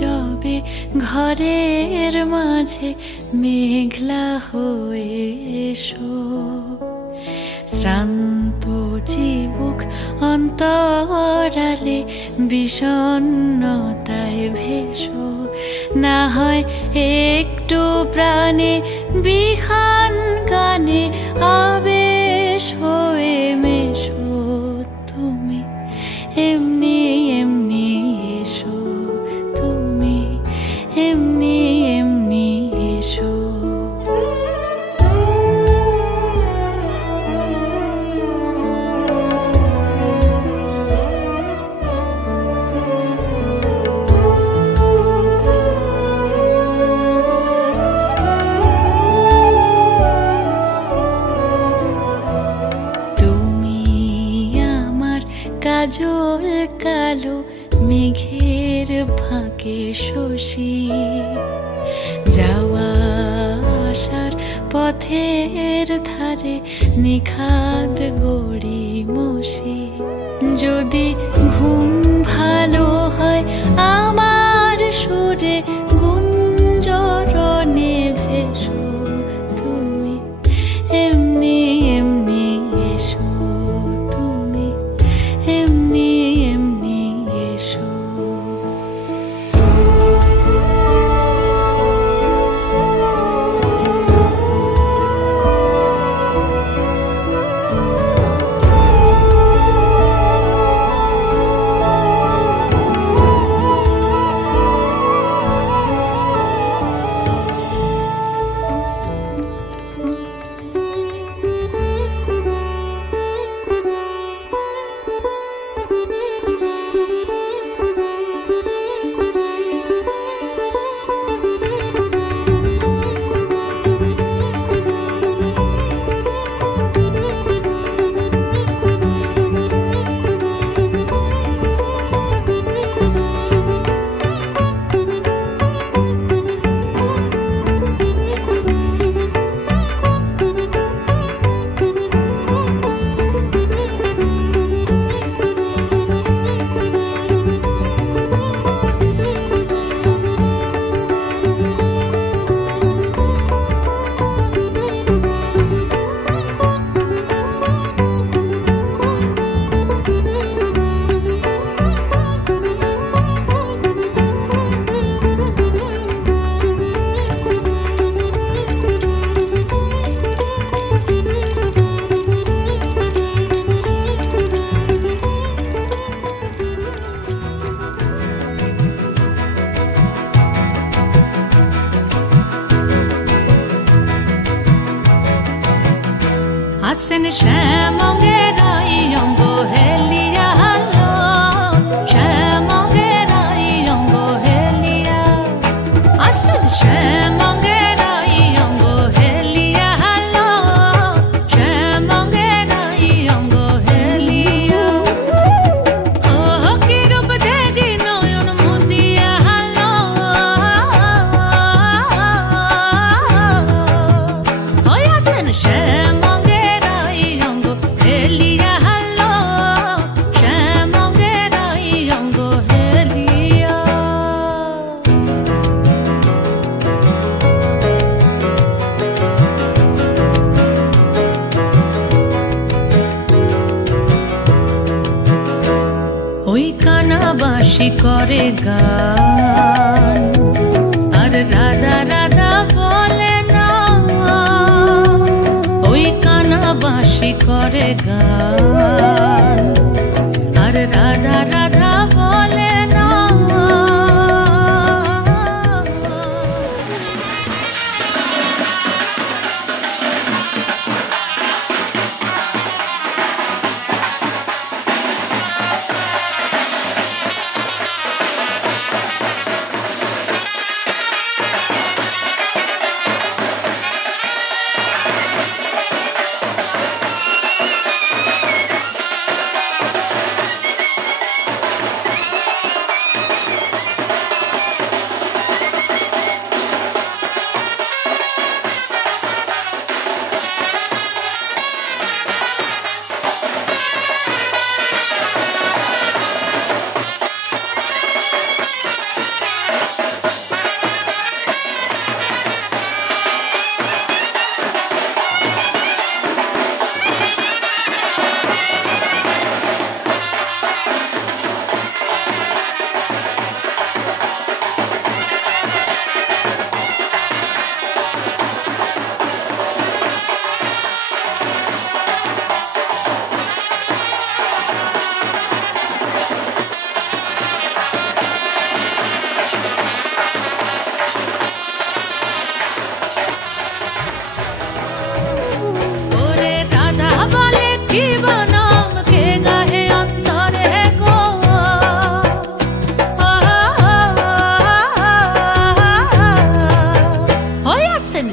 যবে ঘরের মাঝে মেঘলা হয়ে এসো, শ্রান্ত চিবুক অন্তরালে বিষণ্ণতায় ভেসো, না হয় একটু প্রাণে বিহান গানে আবেশ হয়ে মেশো। তুমি এমনি এমনি এসো, তুমি এমনি এমনি এসো। কাজল কালো মেঘের ফাঁকে শশী, যাওয়া আসার পথের ধারে নিখাদ গড়ি মশি। যদি ঘুম ভালো হয় আমার সুরে গুঞ্জরণে ভেসো, তুমি এমনি এমনি এসো, তুমি এমনি এমনি এসো। Asen শ্যামঙ্গেরাই অঙ্গ হেলিয়া হালো, শ্যামঙ্গেরাই অঙ্গ হেলিয়া। আsen শ্যামঙ্গেরাই অঙ্গ হেলিয়া হালো, শ্যামঙ্গেরাই অঙ্গ হেলিয়া। ও কি রূপ দেখি নয়ন মুদিয়া হালো, ওই asen ওই কানাবাসী করে গান আর রাধা রাধা বলে না, ওই কানাবাসী করে গান আর রাধা রাধা বলে না।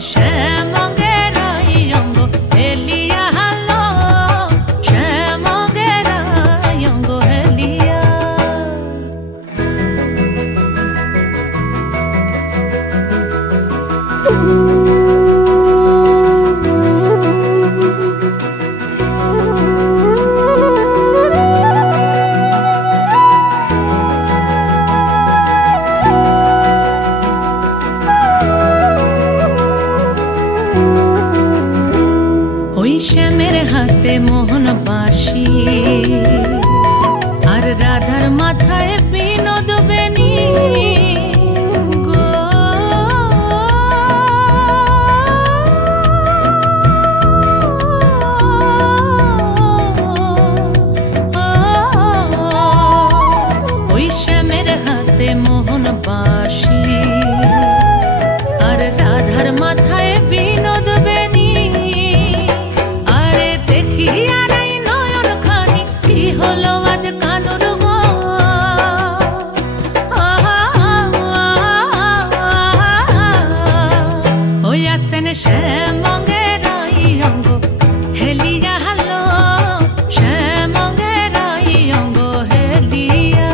শ্যামঙ্গেরাই অঙ্গ হেলিয়া হালো শ্যামঙ্গেরাই অঙ্গ হেলিয়া ওই শ্যামের হাতে মোহন বাঁশি আর রাধার মাথায় বিনোদ বেনি গো ওই শ্যামের হাতে মোহন বাঁশি আর রাধার মাথায় বিনোদ বেনি হলো আজ কানুর ওই আসেন শ্যামঙ্গেরাই অঙ্গ হেলিয়া হালো শ্যামঙ্গেরাই অঙ্গ হেলিয়া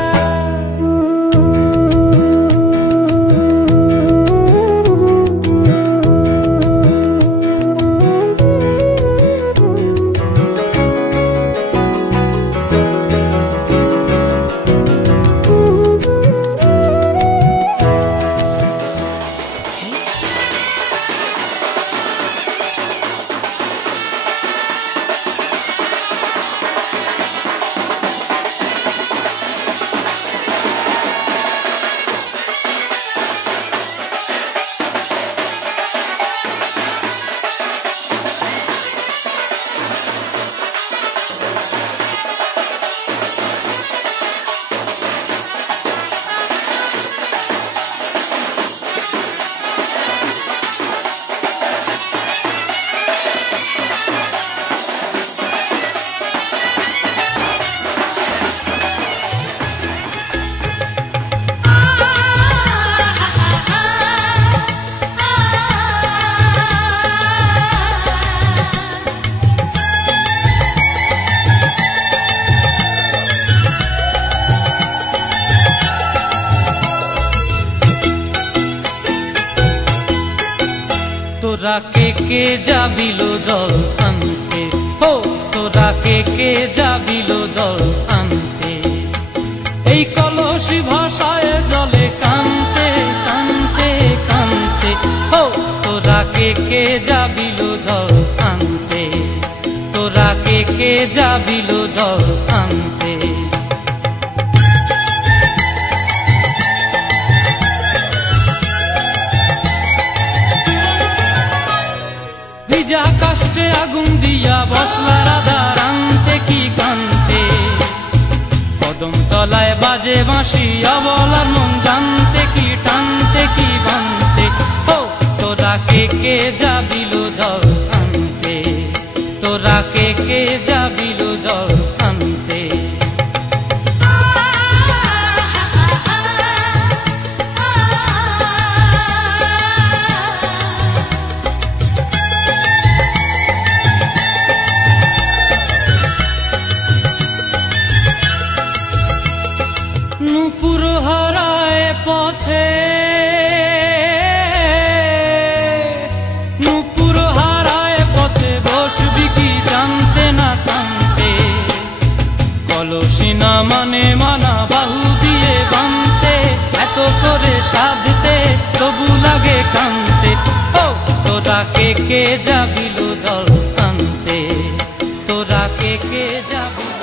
তোরা কে যাবিল জল আনতে হো তোরা কে যাবিল জল আনতে এই কলসি ভাষায় জলে কানতে কানতে কানতে হো তোরা কে যাবিল জল আনতে তোরা কে যাবিল জল আনতে ভিজা কাষ্টে আগুন দিয়া বসলা রাধা রানতে কি কানতে কদম তলায় বাজে বাঁশি অবলার মন জানতে কি টানতে কি বানতে ও তোরা কে যাবিল জল আনতে তোরা কে যাবিল জল আনতে নূপুর হারায় পথে নূপুর হারায় পথে বসবি কি জানতে না কানতে কলসি না মানে মানা বাহু দিয়ে বানতে এত করে সাধতে তবু লাগে কানতে ও তোরা কে যাবিল জল আনতে তোরা কে যাবিল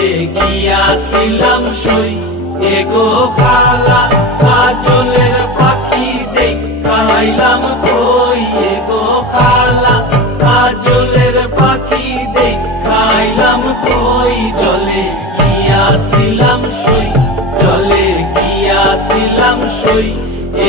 জলে গিয়াছিলাম সই এগো খালা কাজলের পাখি দেখাইলাম কই এগো খালা কাজলের পাখি দেখাইলাম কই জলে গিয়াছিলাম সই জলে গিয়াছিলাম সই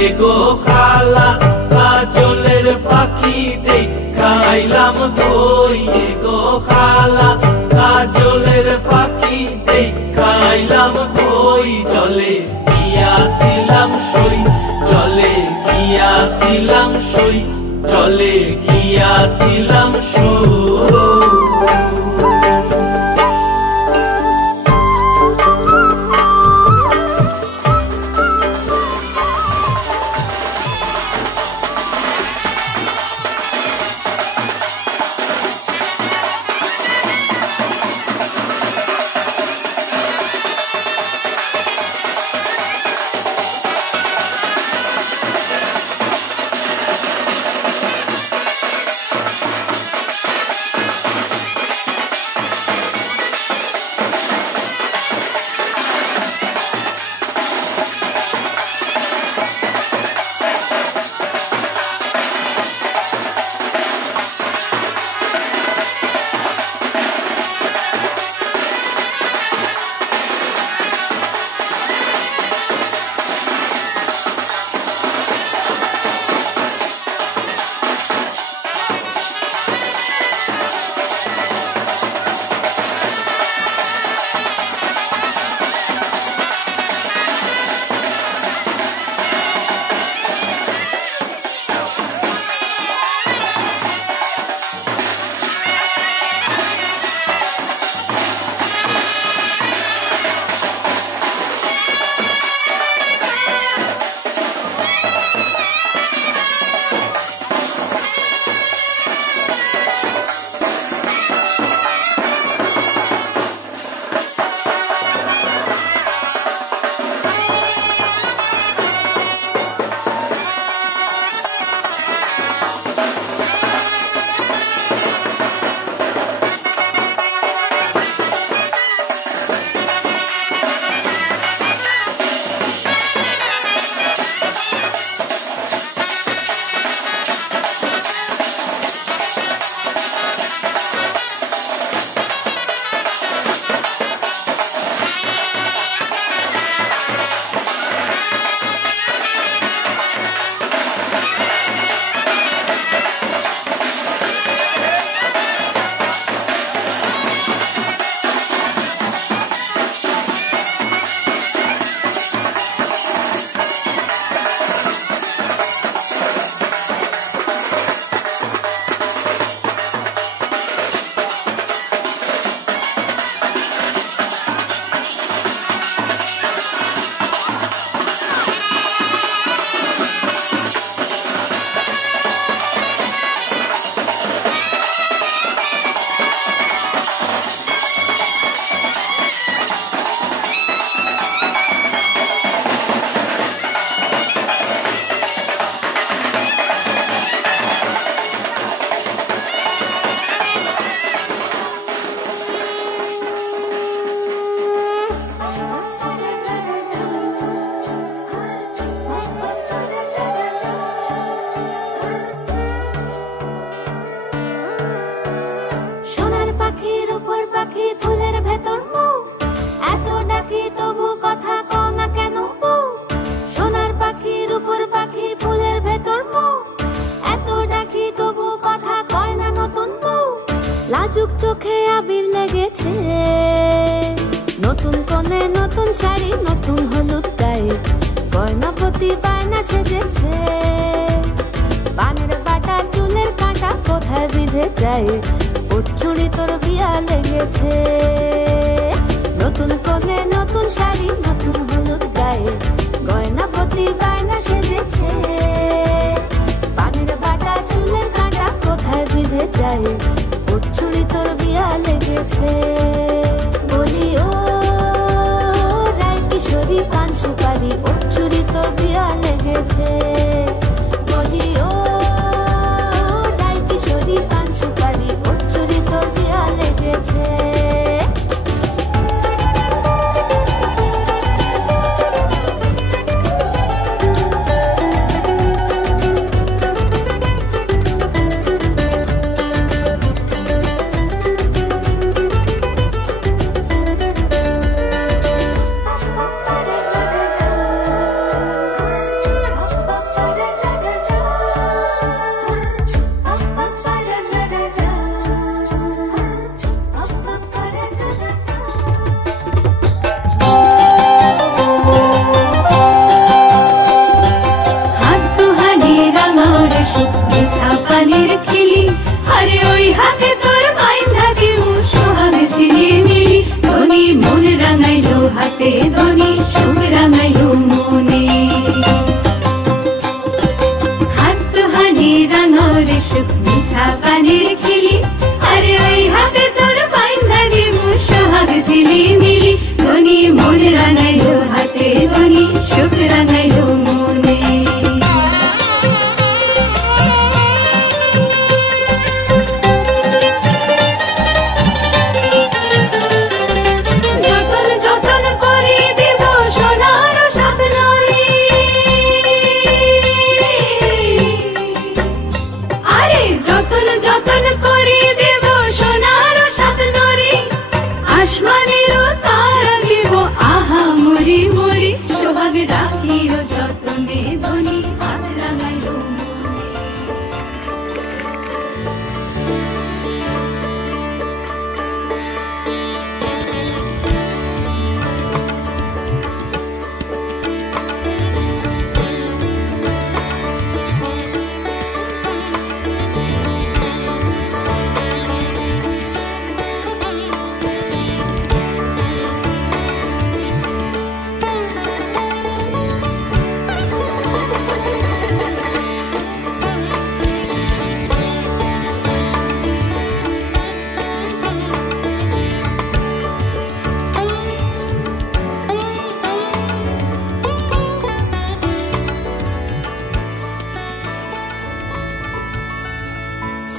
এগো খালা কাজলের পাখি দেখাইলাম কই এগো খালা কাজলের পাখি দেখাইলাম কই জলে গিয়াছিলাম সই জলে গিয়াছিলাম সই জলে গিয়াছিলাম সই লাজুক চোখে আবির লেগেছে, নতুন কোণে নতুন শাড়ি নতুন হলুদ গায়ে, গয়নাপতি বায়না সেজেছে। পানের বাটা চুলের কাঁটা কোথায় বিঁধে যায়, ওর চুড়ি তোর বিয়া লেগেছে। নতুন কোণে নতুন শাড়ি নতুন হলুদ গায়ে, গয়নাপতি বায়না সেজেছে। পানের বাটা চুলের কাঁটা কোথায় বিঁধে যায়, ওর চুড়ি তোর বিয়া লেগেছে। বলি ও রায় কিশোরী পান সুপারি, ওর চুড়ি তোর বিয়া লেগেছে। বলি ও রায় কিশোরী পান সুপারি, ওর চুড়ি তোর বিয়া লেগেছে। ধ্বনি মন রাঙাইলো হাতে ধ্বনি সুখ রাঙাইলো মনে যতন যতন করে দেব সোনার সাত নরি আরে যতন যতন করে দেব সোনার সাত নরি আসমানের তারা দেব আহা মরি মরি সোহাগ রাখিও যতনে ধ্বনি হাত রাঙাইলো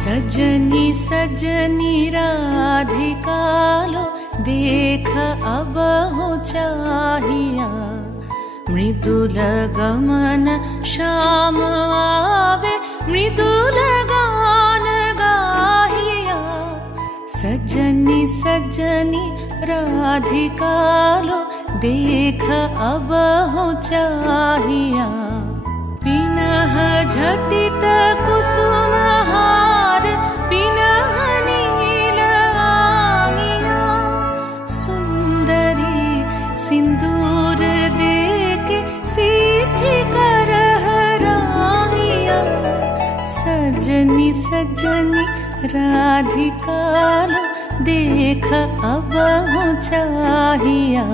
सजनी सजनी राधिका लो देख अब हो चाहिया मृदुल गमन श्याम आवे मृदुल गान गाहिया सजनी सजनी राधिका लो देख अब हो चाहिया पिनह झटित कुसुम हार पिनह नील आंगिया सुंदरी सिंदूर देके सीधी करह रानिया सजनी सजनी राधिका लो देख अब हो चाहिया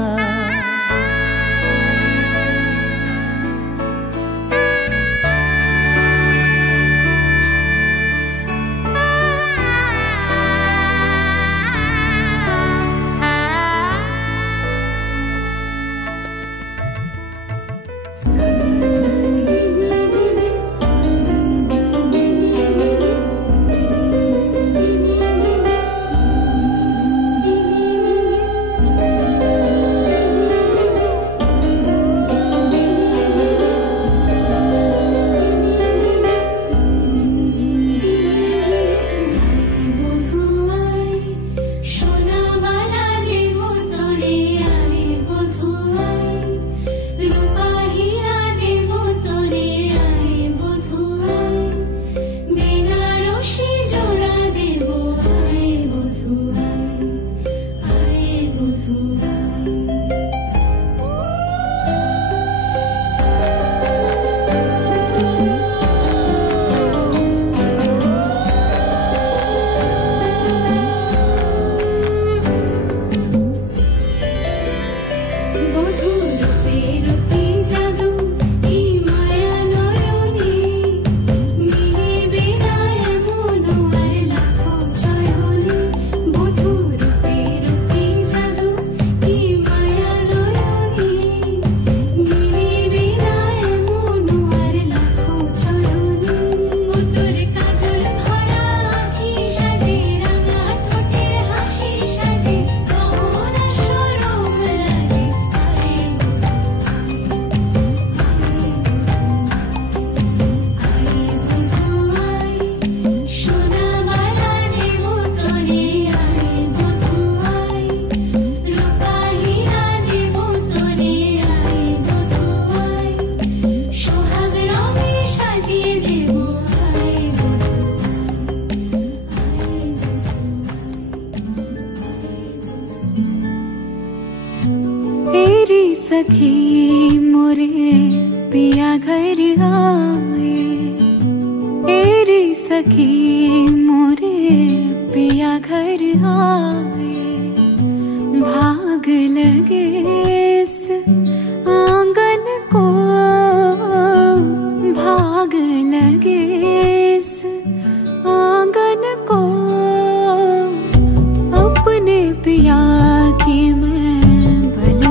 सखी मोरे पिया घर आए तेरी सखी मोरे पिया घर आए भाग लगे इस आंगन को भाग लगे इस आंगन को अपने पिया की मैं बल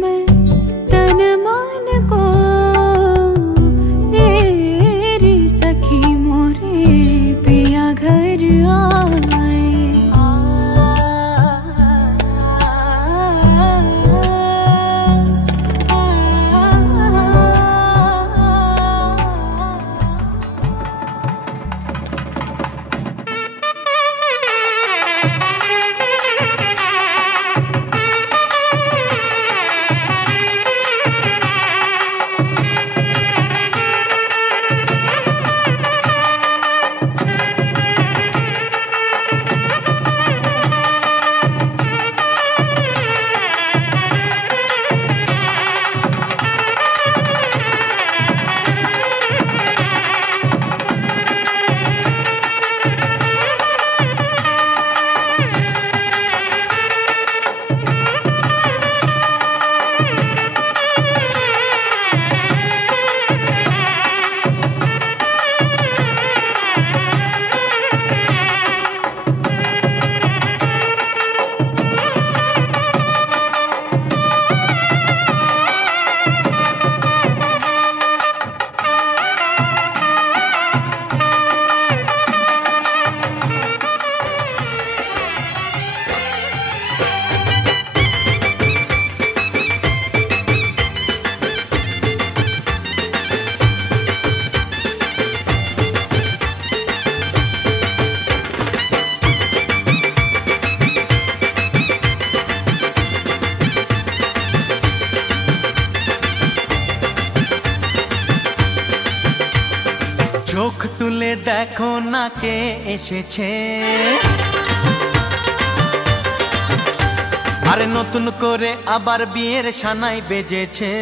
मैं तन मन को रे सखी मोरे पिया घर आए। চোখ তুলে দেখো না কে এসেছে, আরে নতুন করে আবার বিয়ের সানাই বেজেছে।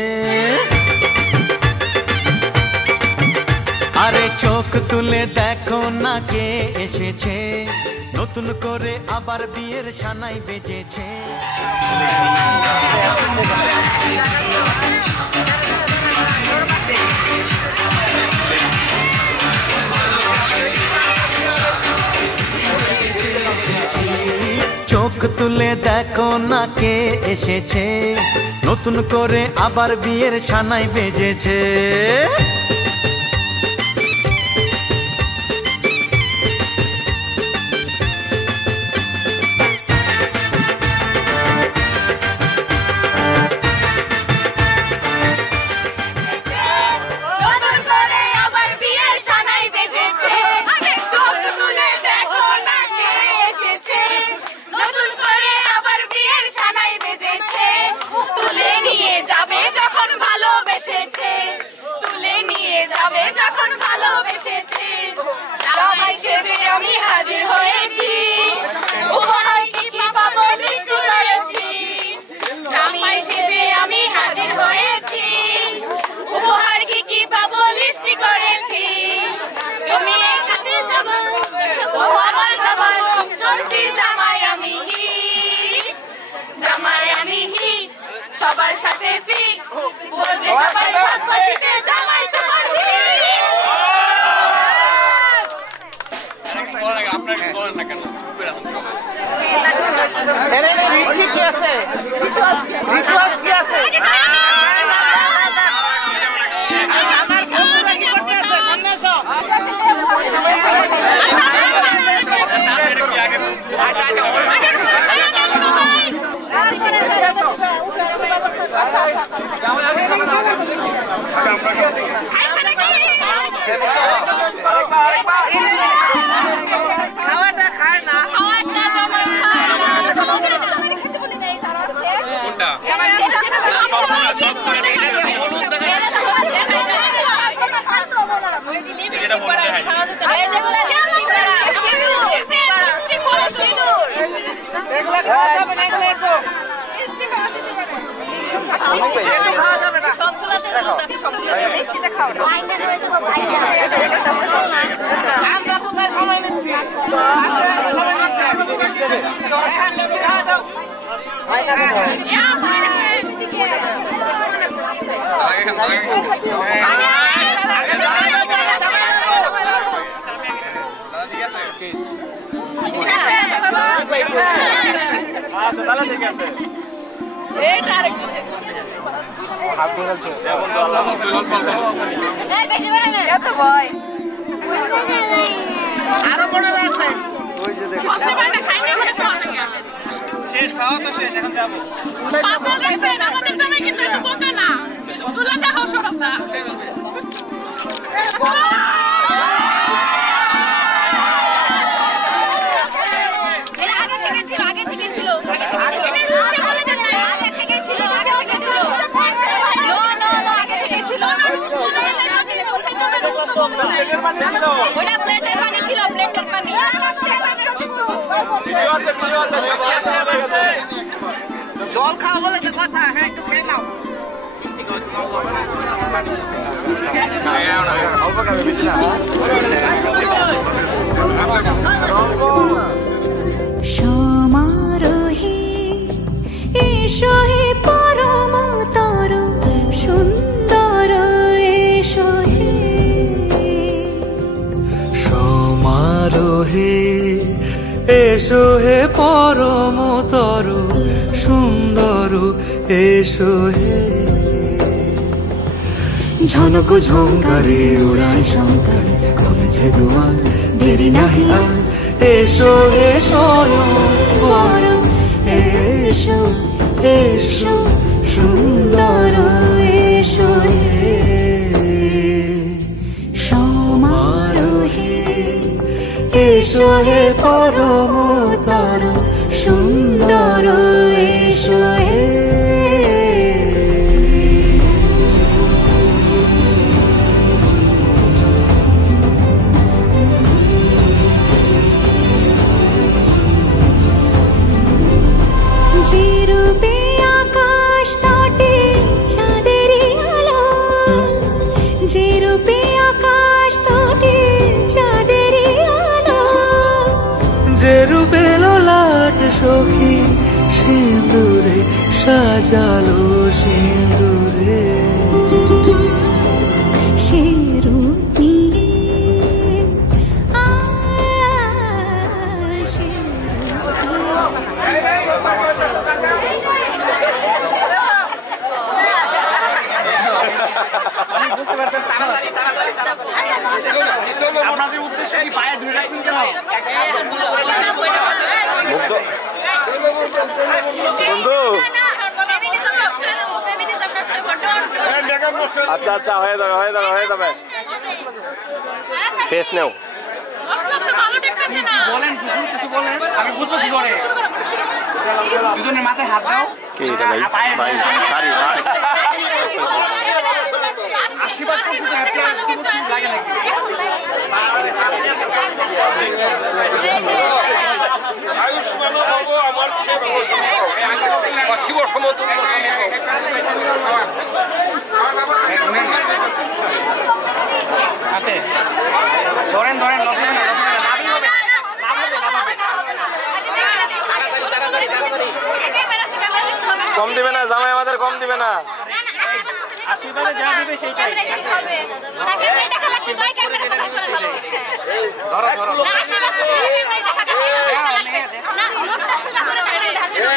আরে চোখ তুলে দেখো না কে এসেছে, নতুন করে আবার বিয়ের সানাই বেজেছে। চোখ তুলে দেখো না কে এসেছে, নতুন করে আবার বিয়ের সানাই বেজেছে। আমি হাজির হয়েছি, উপহার কি পাবো লিস্টি করেছি। জামাই সেজে আমি হাজির হয়েছি, উপহার কি পাবো লিস্টি করেছি। তুমি এখানে ও আমার জামাই, ষষ্ঠীর জামাই আমি হিট, জামাই আমি হিট, সবার সাথে ফিট, বলবে সবাই সাথে জামাই সুপার হিট। কি আছে রিচুয়ালস কি আছে? আমার বন্ধুরা কি করতে আছে? সামনে এসো। খাওয়াটা খায় না, খাওয়াটা জমাই খায় না। কোনটা? এগুলা খাওয়া যাবে না, এগুলা একটু খাওয়া যাবে না। আমরা কোথায় সময় নিচ্ছি? আসলে এত সময় নিচ্ছে। খাওয়া দাও। আচ্ছা তাহলে ঠিক আছে। এইটা আরেকটু হাত ধরে আছে এই বেশি করে না এত ভয় আরো বড় আছে ওই যে দেখো আপনি খাইনি আমাদের সব না শেষ খাওয়া তো শেষ এখন যাব পাঁচল রাখছে আমাদের জামাই কিন্তু এত বোকা না তুলা দেখো সরসা জল খাওয়া বলে তো কথা হ্যাঁ একটু খেয়ে নাও সমারোহে এসো হে পরমতর সুন্দর এসো হে সমারোহে এসো হে পরমতর সুন্দর এসো হে ঝনক ঝঙ্কারে উড়ায় শঙ্কর কমেছে দুয়ার দেরি নাহি আর এসো হে স্বয়ং এসো এসো সুন্দর এসো হে সমারোহে এসো হে পরমতর সুন্দর এসো হে যে রূপে আকাশ তটে চাঁদেরই আলো যে রূপে আকাশ তটে চাঁদেরই আলো যে রূপে ললাট সখী সিঁদুরে সাজালো সিঁদুরে সে রূপ নিয়ে সে আপনাদের উদ্দেশ্য কি পায়ে ধরে রাখছেন কেন বন্ধু আচ্ছা আচ্ছা হয়ে যাবে হয়ে যাবে হয়ে যাবে ফেস নেও বলেন কিছু বলেন আমি বুঝবো কি করে দুজনের মাথায় হাত দাও কি এটা ভাই ভাই সরি ভাই আশীর্বাদ করতে লাগে নাকি আয়ুষ্মান বাবু আমার শিব সমতুল্য ধরেন ধরেন কম দিবে না জামাই আমাদের কম দিবে না আশীর্বাদে যা দিবে সেইটাই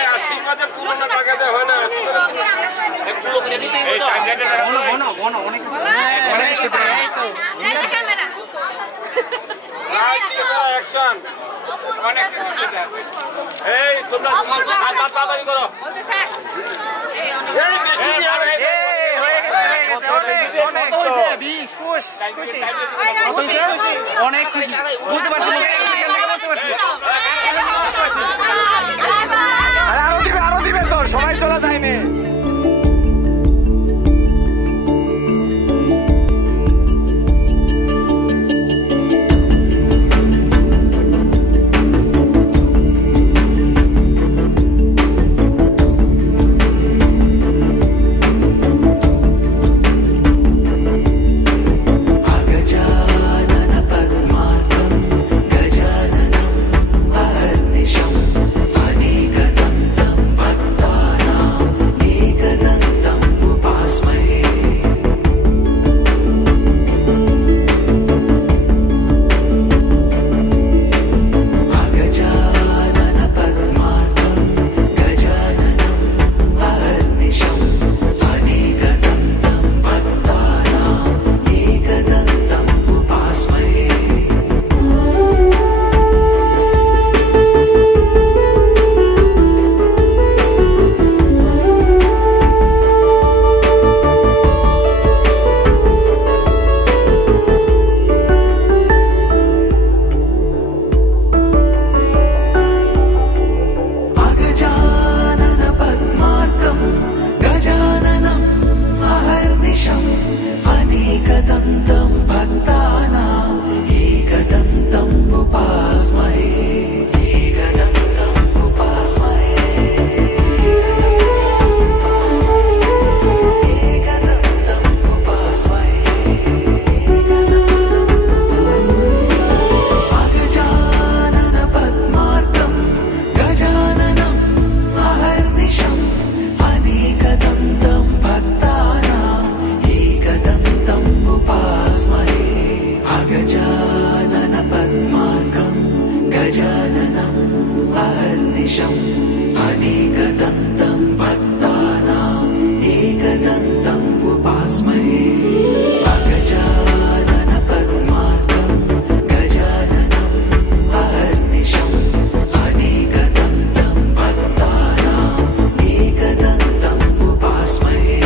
আশীর্বাদের তুলনা টাকাতে হয় না এই তোমরা তাড়াতাড়ি করো অনেক খুশি বুঝতে পারছি আরো দিবে তো সবাই চলে যায়নি गजाननं अहर्निशम् अनेकदन्तं भक्तानां एकदन्तं उपास्महे अगजानन पद्मार्कं गजाननं अहर्निशम् अनेकदन्तं भक्तानाम् एकदन्तं उपास्महे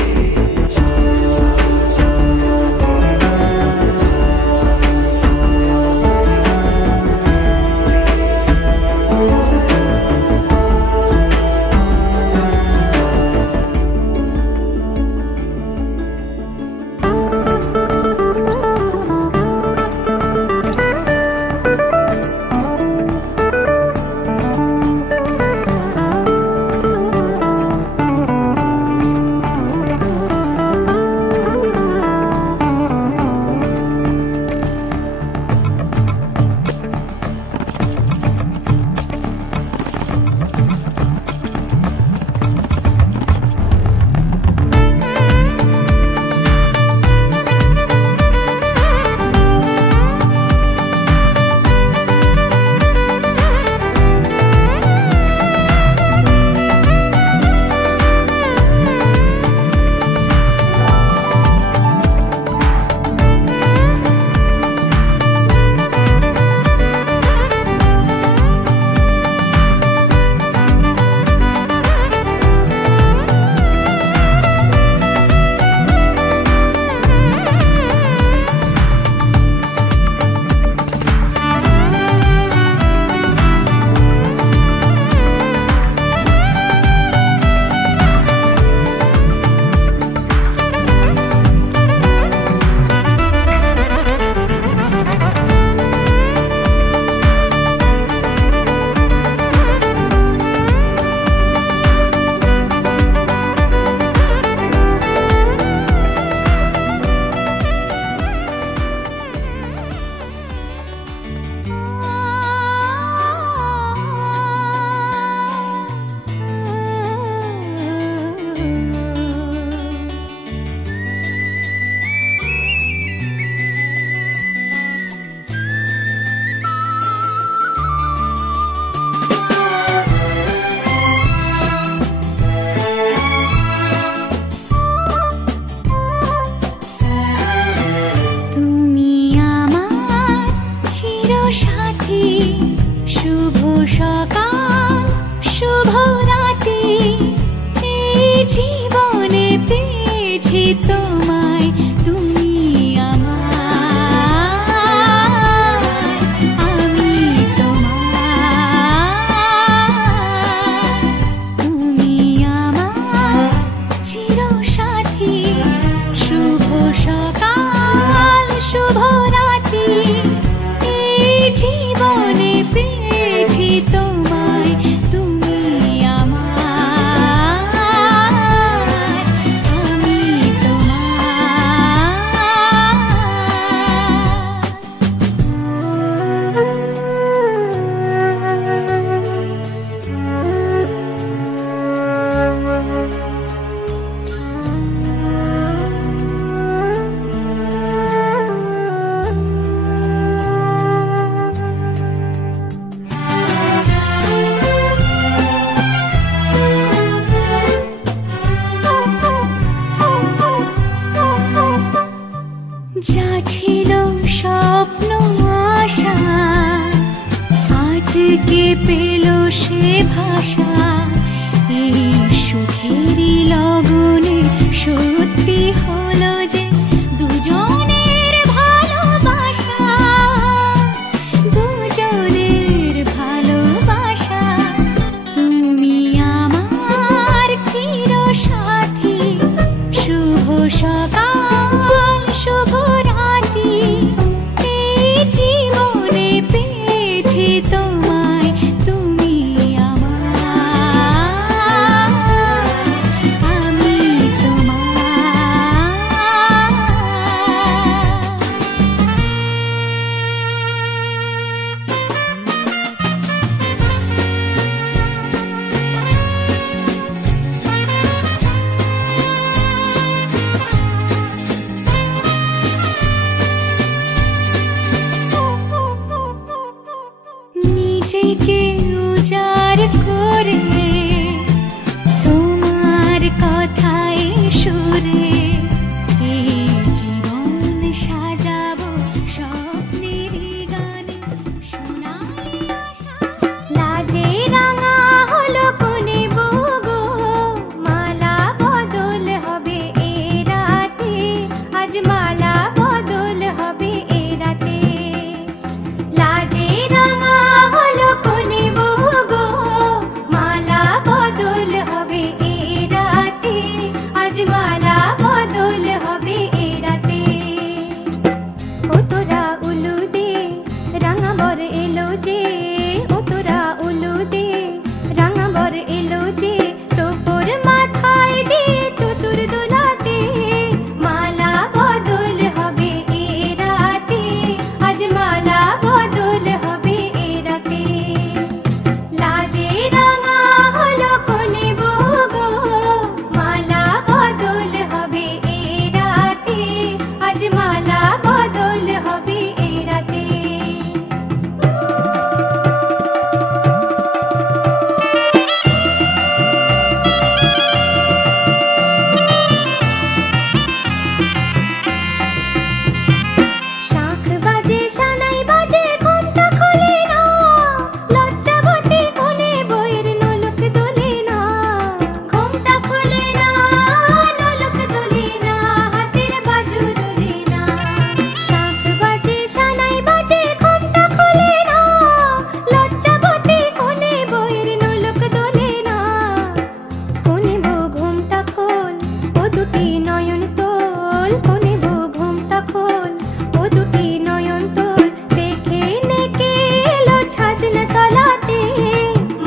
দুটি নয়ন তোল কনিব ঘুমটা খোল ও দুটি নয়ন তোল দেখে নেকে এলো ছাদনা তলাতে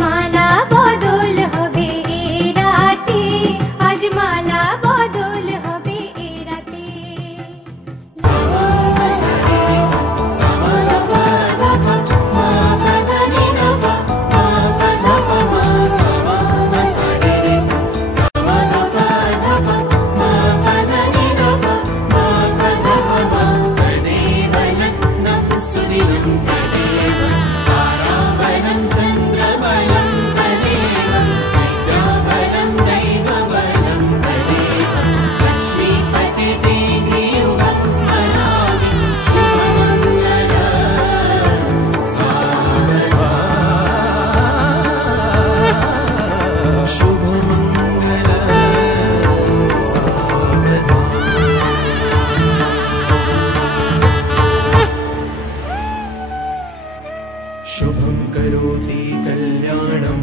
মালা বদল হবে এ রাতে আজ মালা বদল হবে এ রাতে शुभं करोति कल्याणं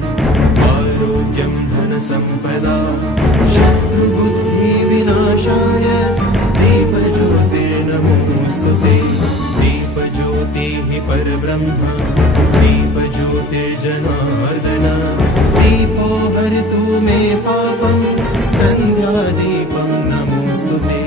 आरोग्यं धनसम्पदा शत्रुबुद्धिविनाशाय दीपज्योतिर्नमोऽस्तुते दीपज्योतिः परब्रह्म दीपज्योतिर्जनार्दन दीपो हरतु मे पापं सन्ध्यादीपं नमोऽस्तुते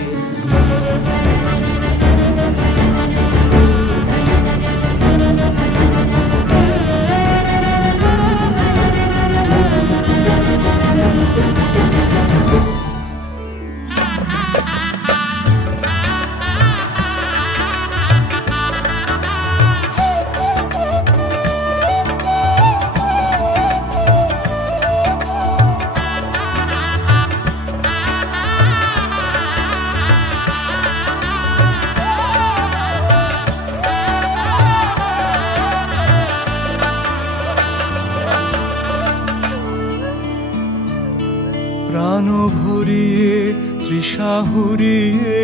প্রাণ ভরিয়ে তৃষা হরিয়ে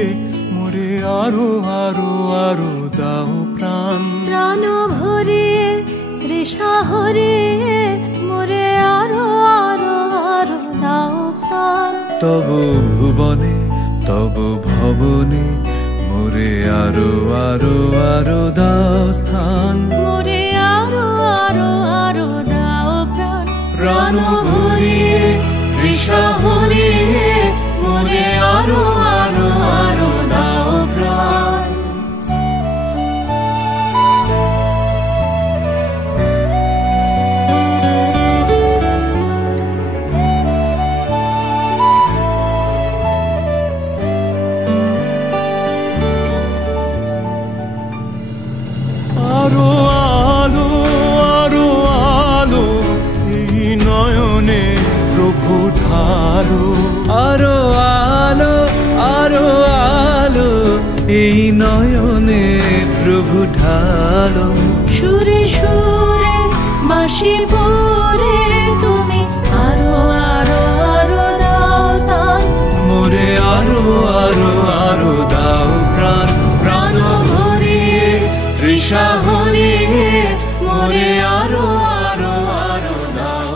মোরে আরো আরো আরো দাও প্রাণ প্রাণ ভরিয়ে তৃষা হরিয়ে মোরে আরো আরো আরো দাও প্রাণ তব ভুবনে তব ভবনে মোরে আরো আরো আরো দাও স্থান মোরে আরো আরো আরো দাও প্রাণ প্রাণ ভরিয়ে তৃষা হরিয়ে মোরে আরো আরো আরো দাও প্রাণ আরো আলো আরো আলো এই নয়নে প্রভু ঢালো আরো আলো আরো আলো এই নয়নে প্রভু ঢালো সুরে সুরে বাঁশি পরে তুমি আরো আরো আরো দাও তান মোরে আরো আরো আরো দাও প্রাণ প্রাণ ভরিয়ে তৃষা হরিয়ে মোরে আরো আরো আরো দাও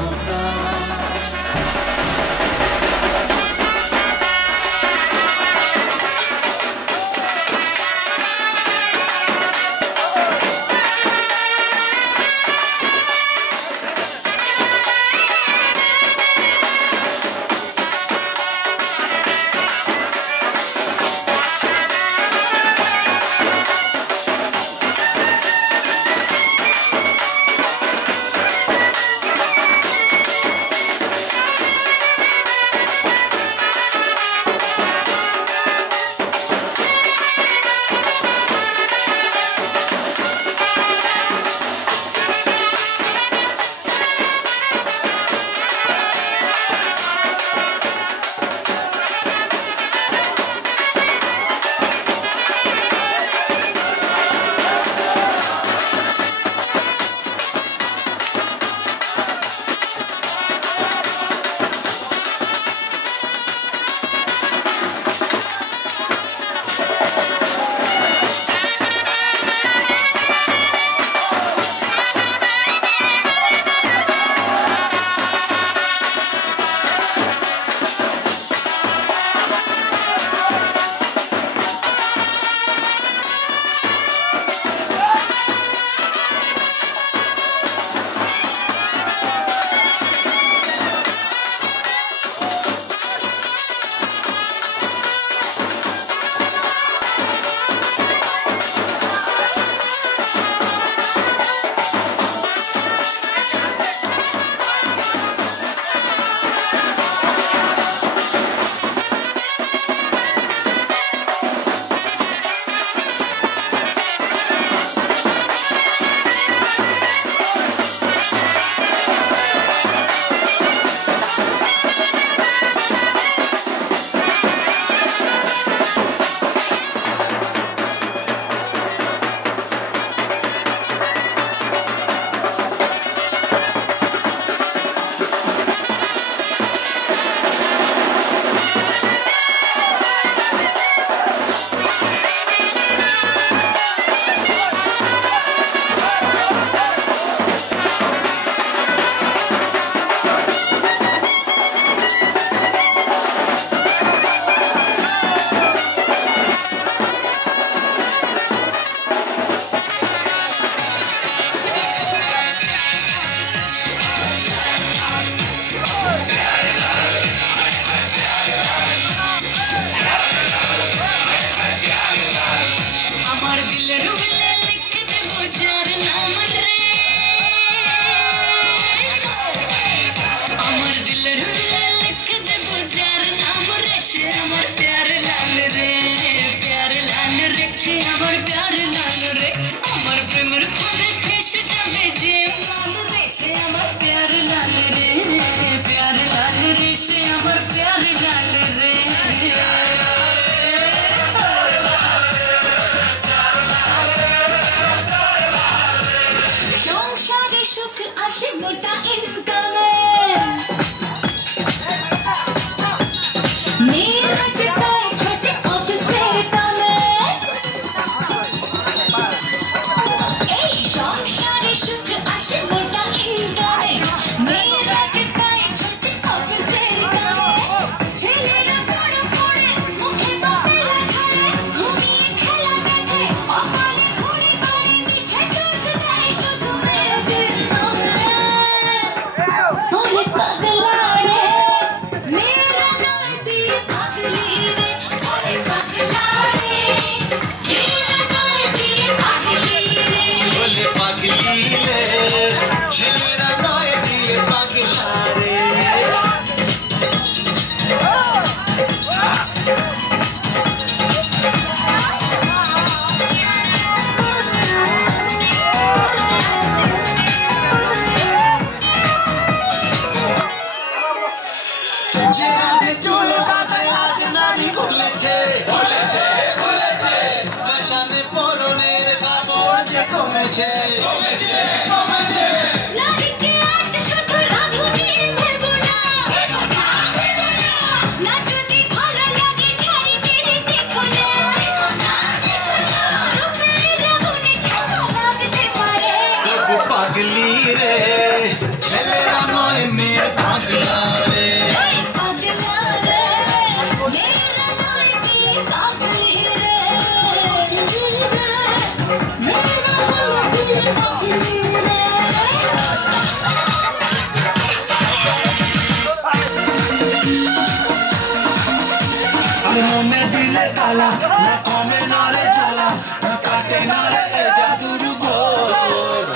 আর মনে দিলে তালা না কমে না রে জ্বালা না কাটে না রে জাদুর ঘোর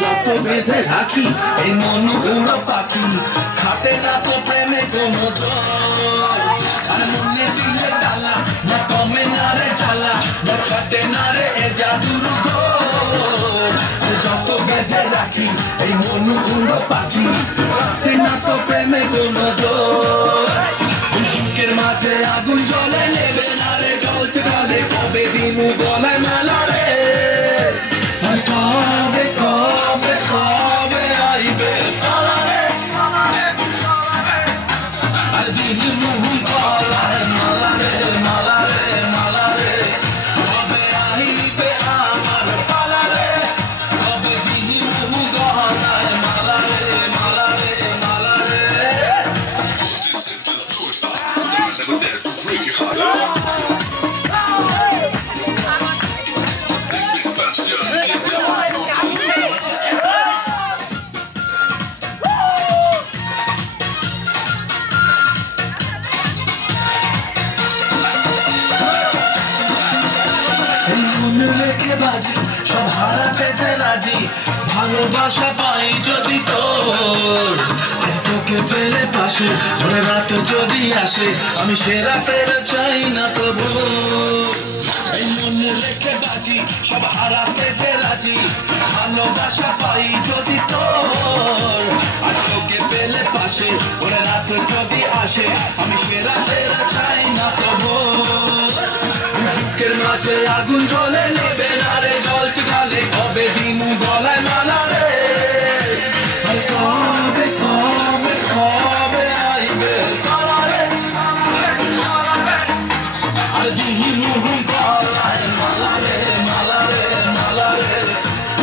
যত বেঁধে রাখি এই মন উড়ো পাখি খাটে না তো প্রেমে কোনো জোর আর মনে দিলে তালা না কমে না রে জ্বালা না কাটে না রে জাদুর ঘোর যত বেঁধে রাখি এই মন উড়ো পাখি খাটে না তো প্রেমে কোনো জোর বুকের মাঝে আগুন জ্বলে নেবে না রে জ্বলতে গলে কবে দিনু গলায় মালা রে কবে কবে কবে আইবে মালা রে আর দিনু গলায় মালা রে মালা রে মালা রে কবে আইবে আমার পালা রে কবে দিনু গলায় মালা রে মালা রে মালা রে বাজি সব হারাতে যে রাজি ভালোবাসা পাই যদি তোর আজ তোকে পেলে পাশে ওরে রাত যদি আসে আমি সে রাতের চাই না তবু এই মনে রেখে বাজি সব হারাতে যে রাজি ভালোবাসা পাই যদি তোর আজ তোকে পেলে পাশে ওরে রাত যদি আসে আমি সে রাতের চাই না তবু বুকের মাঝে আগুন জ্বলে নেবে না রে জ্বলতে গলে কবে দিনু গলায় মালা রে কবে কবে কবে আইবে মালা রে আর দিনু গলায় মালা রে মালা রে মালা রে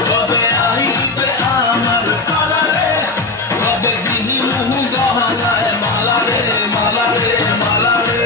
কবে আইবে আমার মালা রে কবে দিনু গলায় মালা রে মালা রে মালা রে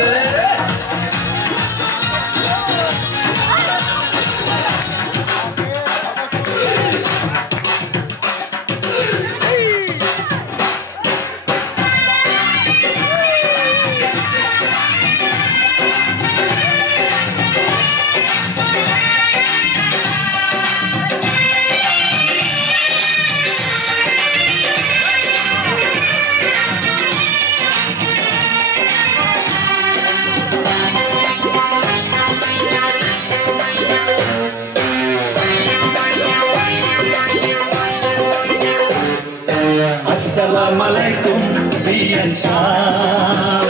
Assalamualaikum Bian Shah.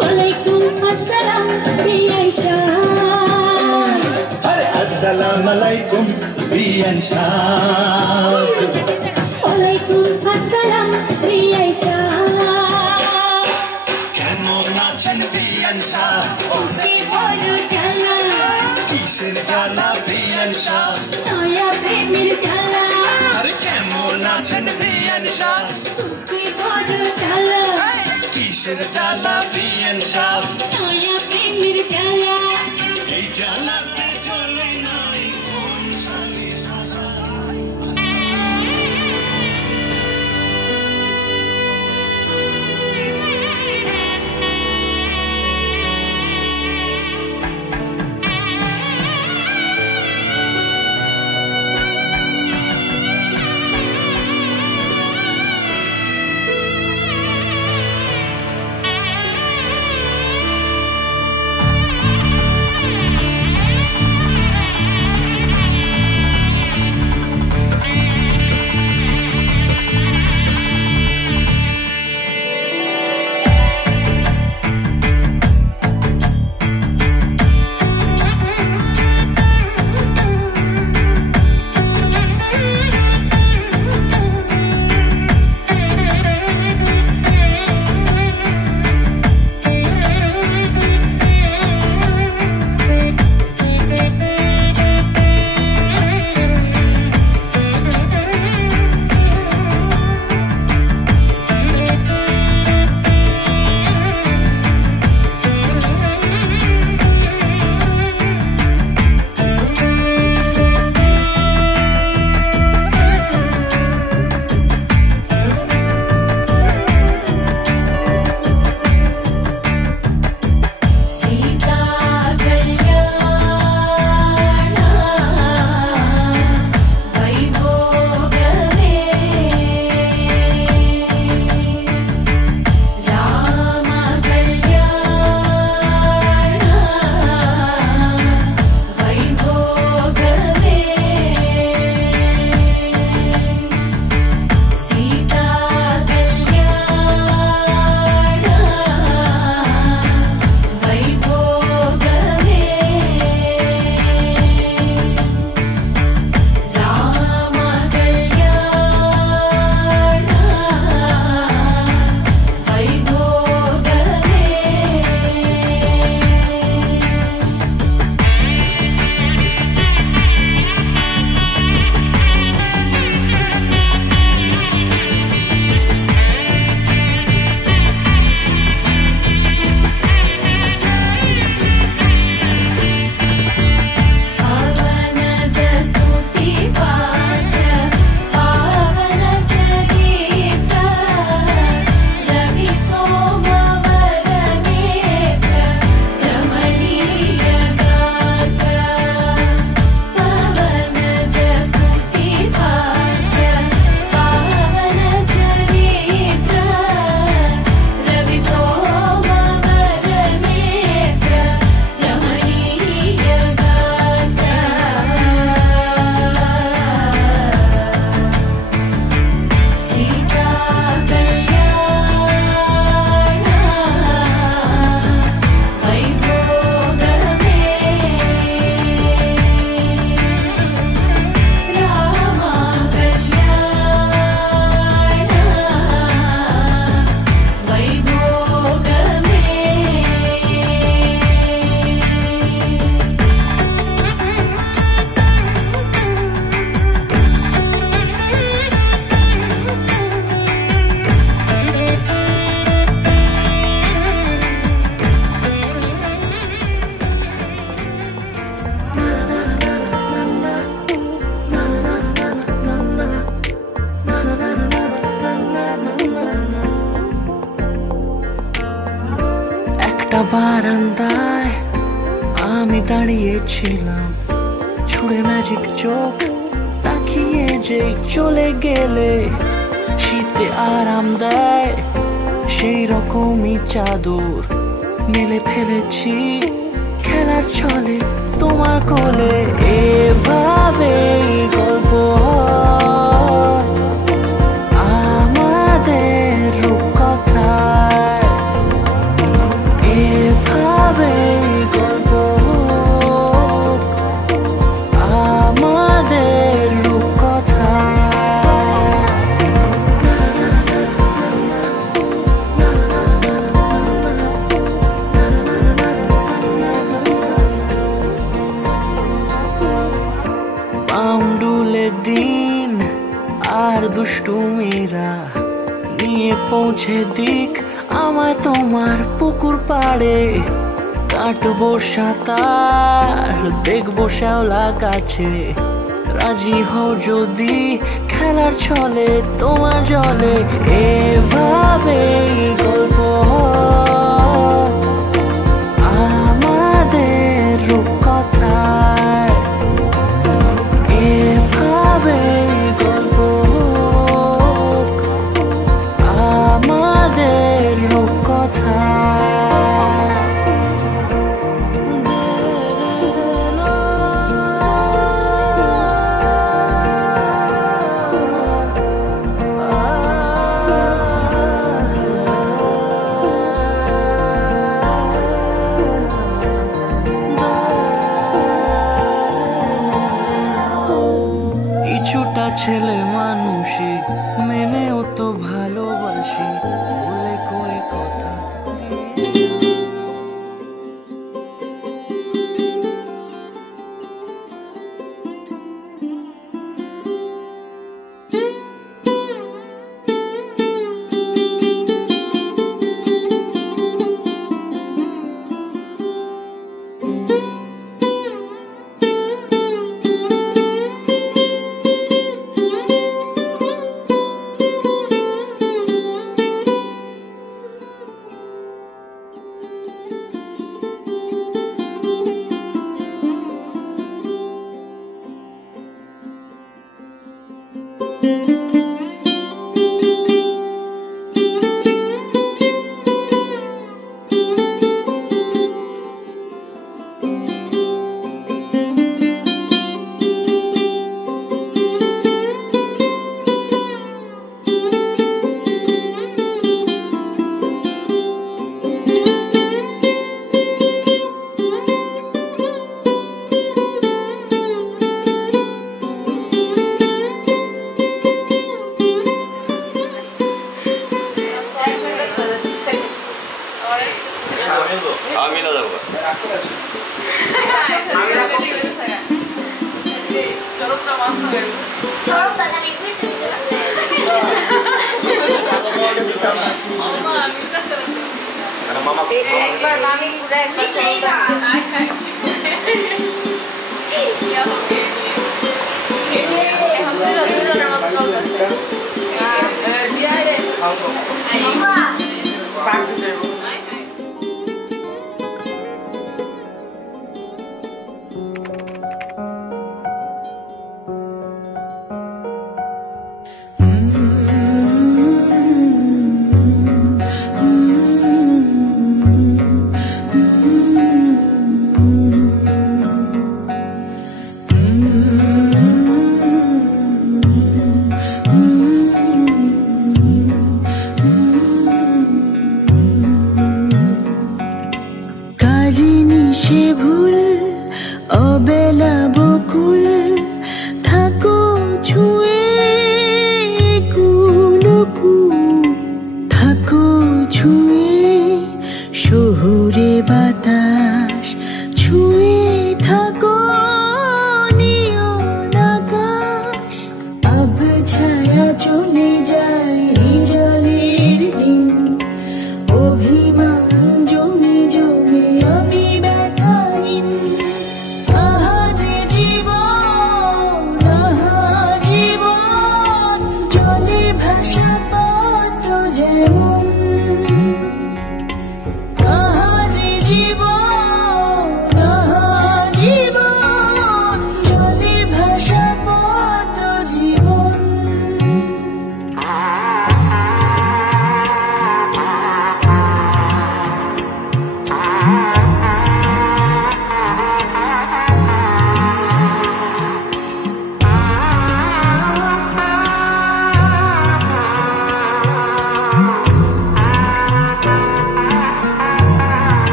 Waalaikumsalam Bian Shah. Assalamualaikum Bian Shah. Waalaikumsalam Bian Shah. Kemon achen Bian Shah? Ki bodo jala. Kisher jala Bian Shah? Noya premir jala. Are kemon achen Bian Shah? Ki bodo jala. Kisher jala Bian Shah? Noya premir jala. Ei jala te jole nari kon shali shala. একটা বারান্দায় আমি দাঁড়িয়েছিলাম, ছুঁড়ে magic চোখ তাকিয়ে যে চলে গেলে শীতে আরাম দেয় সেই রকমই চাদর মেলে ফেলেছি খেলার ছলে তোমার কোলে। এভাবে গল্প আমাদের রূপকথায়, এভাবে গল্প আমাদের রূপকথায়। পাউন্ডুলে দিন আর দুষ্টুমিরা নিয়ে পৌঁছে দিক আমায় তোমার পুকুর পাড়ে। কাটবো সাঁতার দেখবো শ্যাওলা গাছে, রাজি হও যদি খেলার ছলে তোমার জলে। এভাবে গল্প আমাদের রূপকথায়, এভাবে গল্প আমাদের রূপকথায়। কিছুটা ছেলে মানুষই মেনেও তো ভালোবাসি বলে কই কথা একবার মামি ঘুরে একবার এখন দুজনের মতো চলতেছে। সে ভুল অবেলা বকুল থাকো ছুঁয়ে কুলকুল, থাকো ছুঁয়ে শহুরে বাতাস, ছুঁয়ে থাকো নিয়ন আকাশ। আব ছায়া চলে যায় জলের দিন, অভিমান জমে জমে আমি ব্যথাহীন। আহারে জীবন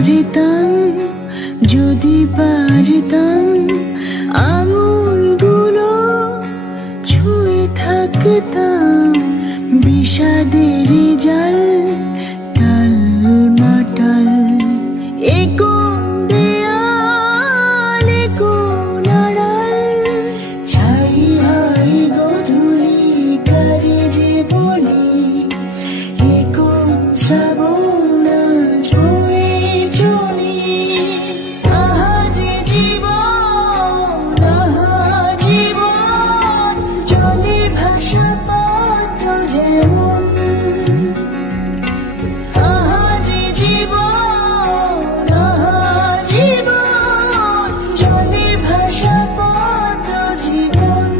পারতাম যদি পারতাম আঙুলগুলো ছুঁয়ে থাকতাম বিষাদের জাল টাল মাটাল এ কোন দেয়াল এ কোন আড়াল ছাই হাই গধূলি কারে যে বলি এ কোন শ্রাবণ জয়ে চলি আহারে জীবন জলে ভাষা পাত যেমন আহারে জীবন জলে ভাষা পাত জীবন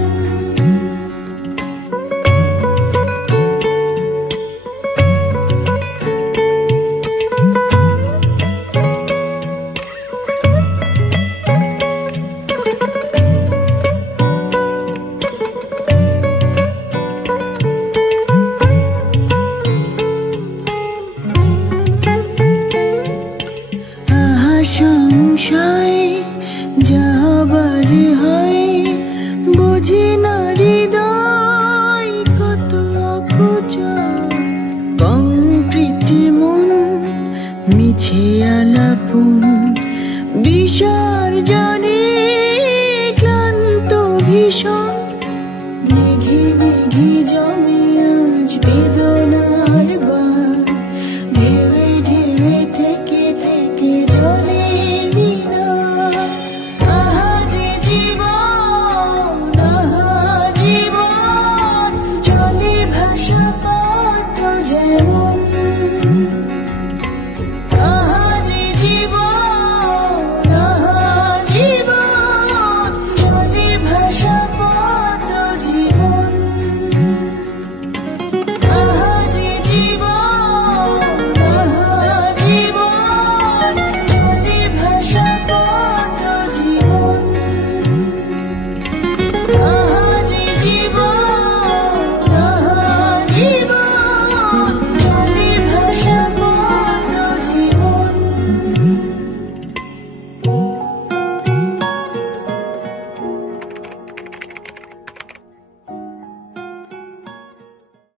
সংশয় যাবার হয় বুঝি না হৃদয় কত অপচয় কংক্রিট মন মিছে আলাপন বিসর্জনে ক্লান্ত ভীষণ